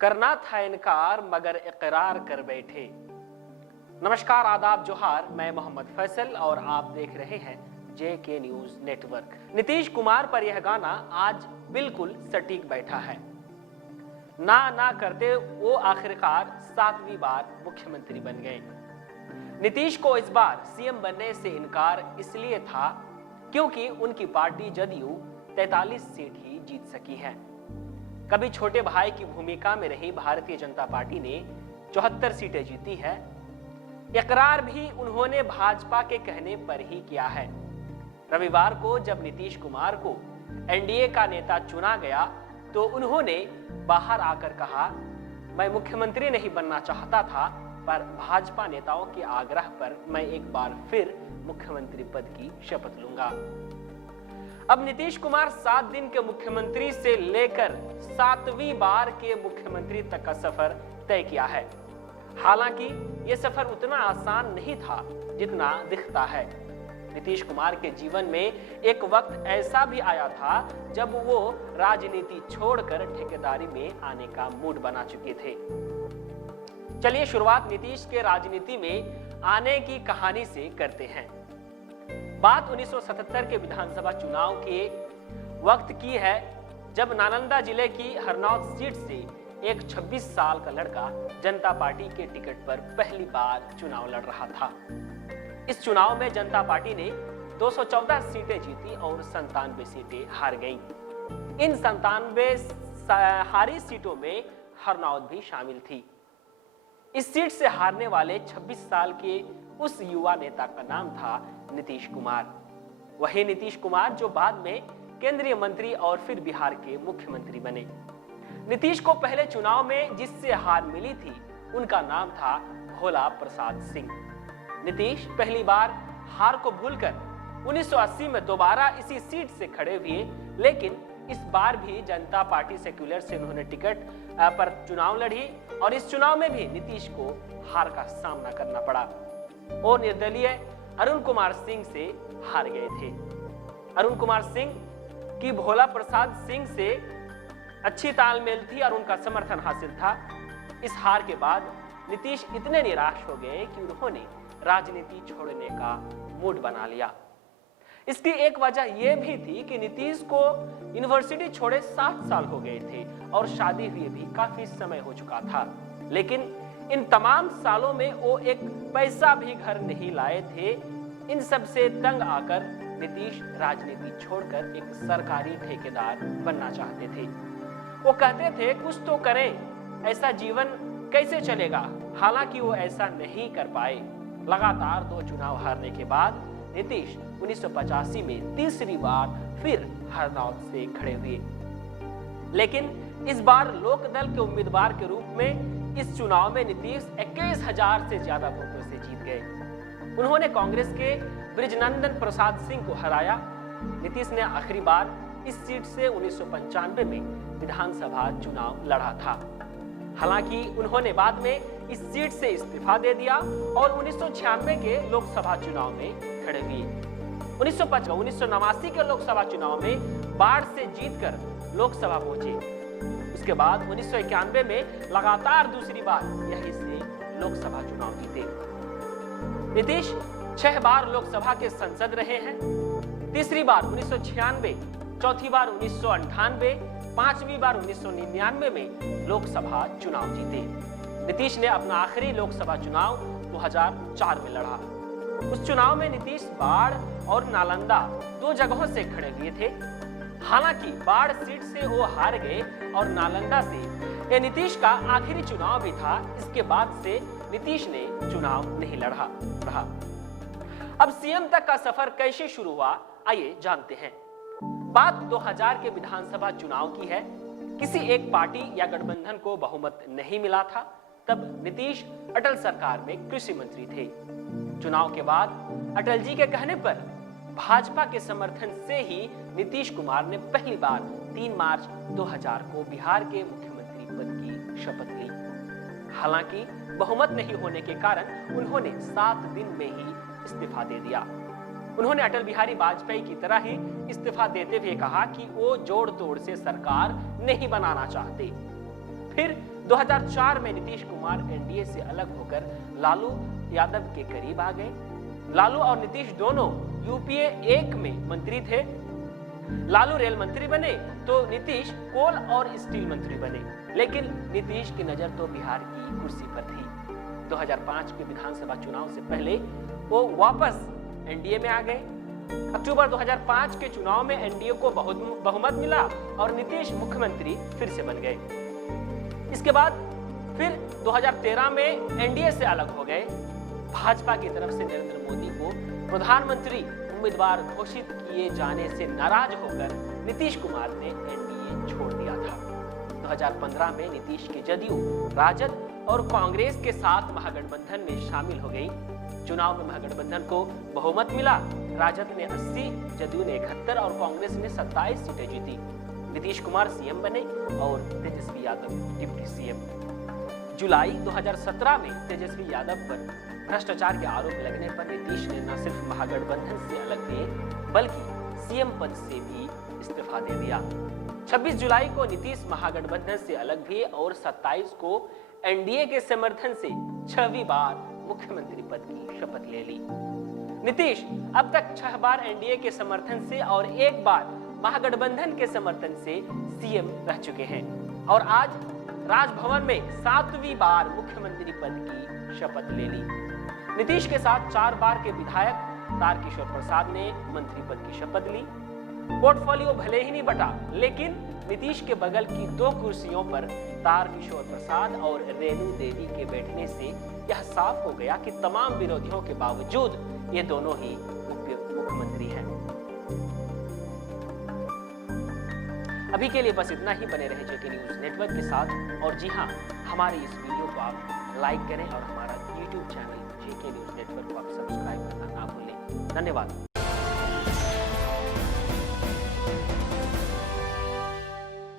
करना था इनकार मगर इकरार कर बैठे। नमस्कार, आदाब, जोहार। मैं मोहम्मद फैसल और आप देख रहे हैं JK news network. Nitish Kumar पर यह गाना आज बिल्कुल सटीक बैठा है। ना करते वो आखिरकार 7वीं बार मुख्यमंत्री बन गए। नीतीश को इस बार सीएम बनने से इनकार इसलिए था क्योंकि उनकी पार्टी जदयू 43 सीट ही जीत सकी है। कभी छोटे भाई की भूमिका में रही भारतीय जनता पार्टी ने 74 सीटें जीती है। इकरार भी उन्होंने भाजपा के कहने पर ही किया है। रविवार को जब नीतीश कुमार को एनडीए का नेता चुना गया तो उन्होंने बाहर आकर कहा, मैं मुख्यमंत्री नहीं बनना चाहता था, पर भाजपा नेताओं के आग्रह पर मैं एक बार फिर मुख्यमंत्री पद की शपथ लूंगा। अब नीतीश कुमार 7 दिन के मुख्यमंत्री से लेकर 7वीं बार के मुख्यमंत्री तक का सफर तय किया है। हालांकि यह सफर उतना आसान नहीं था जितना दिखता है। नीतीश कुमार के जीवन में एक वक्त ऐसा भी आया था जब वो राजनीति छोड़कर ठेकेदारी में आने का मूड बना चुके थे। चलिए शुरुआत नीतीश के राजनीति में आने की कहानी से करते हैं। बात 1977 के विधानसभा चुनाव के वक्त की है, जब नालंदा जिले की हरनौत सीट से एक 26 साल का लड़का जनता पार्टी के टिकट पर पहली बार चुनाव लड़ रहा था। इस चुनाव में जनता पार्टी ने 214 सीटें जीती और 97 सीटें हार गईं। इन 97 हारी सीटों में हरनौत भी शामिल थी। इस सीट से हारने वाले 26 साल के उस युवा नेता का नाम था नीतीश कुमार। वही नीतीश कुमार जो बाद में केंद्रीय मंत्री और फिर बिहार के मुख्यमंत्री बने। नीतीश को पहले चुनाव में जिससे हार मिली थी उनका नाम था भोला प्रसाद सिंह। नीतीश पहली बार हार को भूलकर 1980 में दोबारा इसी सीट से खड़े हुए, लेकिन इस बार भी जनता पार्टी सेक्युलर से उन्होंने टिकट पर चुनाव लड़ी और इस चुनाव में भी नीतीश को हार का सामना करना पड़ा और निर्दलीय अरुण कुमार सिंह से हार गए थे। अरुण कुमार सिंह की भोला प्रसाद सिंह से अच्छी तालमेल थी और उनका समर्थन हासिल था। इस हार के बाद नीतीश इतने निराश हो गए कि उन्होंने राजनीति छोड़ने का मूड बना लिया। इसकी एक वजह यह भी थी कि नीतीश को यूनिवर्सिटी छोड़े 7 साल हो गए थे और शादी हुए भी काफी समय हो चुका था, लेकिन इन तमाम सालों में वो एक पैसा भी घर नहीं लाए थे। इन सब से तंग आकर नीतीश राजनीति छोड़कर एक सरकारी ठेकेदार बनना चाहते थे। वो कहते थे कुछ तो करें, ऐसा जीवन कैसे चलेगा। हालांकि वो ऐसा नहीं कर पाए। लगातार 2 चुनाव हारने के बाद नीतीश 1985 में तीसरी बार फिर हरनौत से खड़े हुए, लेकिन इस बार लोकदल के उम्मीदवार के रूप में इस चुनाव में नीतीश 21,000 से ज्यादा वोटों से जीत गए। उन्होंने कांग्रेस के बृजनंदन प्रसाद सिंह को हराया। नीतीश ने आखिरी बार इस सीट से 1995 में विधानसभा चुनाव लड़ा था। हालांकि उन्होंने बाद में इस सीट से इस्तीफा दे दिया और 1996 के लोकसभा चुनाव में खड़े हुए। 1989 के लोकसभा चुनाव में बाढ़ से जीतकर लोकसभा पहुंचे। उसके बाद 1991 में लगातार दूसरी बार यहीं से लोकसभा चुनाव जीते। नीतीश 6 बार लोकसभा के सांसद रहे हैं। तीसरी बार 1996, चौथी बार 1998, 5वीं बार 1999 में लोकसभा चुनाव जीते। नीतीश ने अपना आखिरी लोकसभा चुनाव 2004 में लड़ा। उस चुनाव में नीतीश बाढ़ और नालंदा 2 जगहों से खड़े हुए थे। हालांकि बाढ़ सीट से वो हार गए और नालंदा से ये नीतीश का आखिरी चुनाव भी था। इसके बाद से नीतीश ने चुनाव नहीं लड़ा रहा। अब सीएम तक का सफर कैसे शुरू हुआ, आइए जानते हैं। बात 2000 के विधानसभा चुनाव की है। किसी एक पार्टी या गठबंधन को बहुमत नहीं मिला था। तब नीतीश अटल सरकार में कृषि मंत्री थे। चुनाव के बाद अटल जी के कहने पर भाजपा के समर्थन से ही नीतीश कुमार ने पहली बार 3 मार्च 2000 को बिहार के मुख्यमंत्री पद की शपथ ली। हालांकि बहुमत नहीं होने के कारण उन्होंने 7 दिन में ही इस्तीफा दे दिया। उन्होंने अटल बिहारी वाजपेयी की तरह ही इस्तीफा देते हुए कहा कि वो जोड़ तोड़ से सरकार नहीं बनाना चाहते। फिर 2004 में नीतीश कुमार एनडीए से अलग होकर लालू यादव के करीब आ गए। लालू और नीतीश दोनों यूपीए 1 में मंत्री थे। लालू रेल मंत्री बने तो नीतीश कोल और स्टील मंत्री बने, लेकिन नीतीश की नजर तो बिहार की कुर्सी पर थी। 2005 के विधानसभा चुनाव से पहले वो वापस एनडीए में आ गए। अक्टूबर 2005 के चुनाव में एनडीए को बहुमत मिला और नीतीश मुख्यमंत्री फिर से बन गए। इसके बाद फिर 2013 में एनडीए से अलग हो गए। भाजपा की तरफ से नरेंद्र मोदी को प्रधानमंत्री उम्मीदवार घोषित किए जाने से नाराज होकर नीतीश कुमार ने एनडीए छोड़ दिया था। 2015 में नीतीश की जदयू, राजद और कांग्रेस के साथ महागठबंधन में शामिल हो गई। चुनाव में महागठबंधन को बहुमत मिला। राजद ने 80, जदयू ने 71 और कांग्रेस ने 27 सीटें जीती। नीतीश कुमार सीएम बने और तेजस्वी यादव डिप्टी सीएम। जुलाई 2017 में तेजस्वी यादव पर भ्रष्टाचार के आरोप लगने पर नीतीश ने न सिर्फ महागठबंधन से अलग दिए बल्कि सीएम पद से भी इस्तीफा दे दिया। 26 जुलाई को नीतीश महागठबंधन से अलग हुए और 27 को एनडीए के समर्थन से 6वीं बार मुख्यमंत्री पद की शपथ ले ली। नीतीश अब तक 6 बार एनडीए के समर्थन से और 1 बार महागठबंधन के समर्थन से सीएम रह चुके हैं और आज राजभवन में 7वीं बार मुख्यमंत्री पद की शपथ ले ली। नीतीश के साथ 4 बार के विधायक तारकिशोर प्रसाद ने मंत्री पद की शपथ ली। पोर्टफोलियो भले ही नहीं बटा, लेकिन नीतीश के बगल की 2 कुर्सियों पर तारकिशोर प्रसाद और रेणु देवी के बैठने से यह साफ हो गया कि तमाम विरोधियों के बावजूद ये दोनों ही मुख्यमंत्री हैं। अभी के लिए बस इतना ही। बने रहे जेके न्यूज नेटवर्क के साथ। और जी हाँ, हमारी इस वीडियो को आप लाइक करें और हमारा यूट्यूब चैनल जेके न्यूज नेटवर्क को आप सब्सक्राइब करना ना भूलें। धन्यवाद।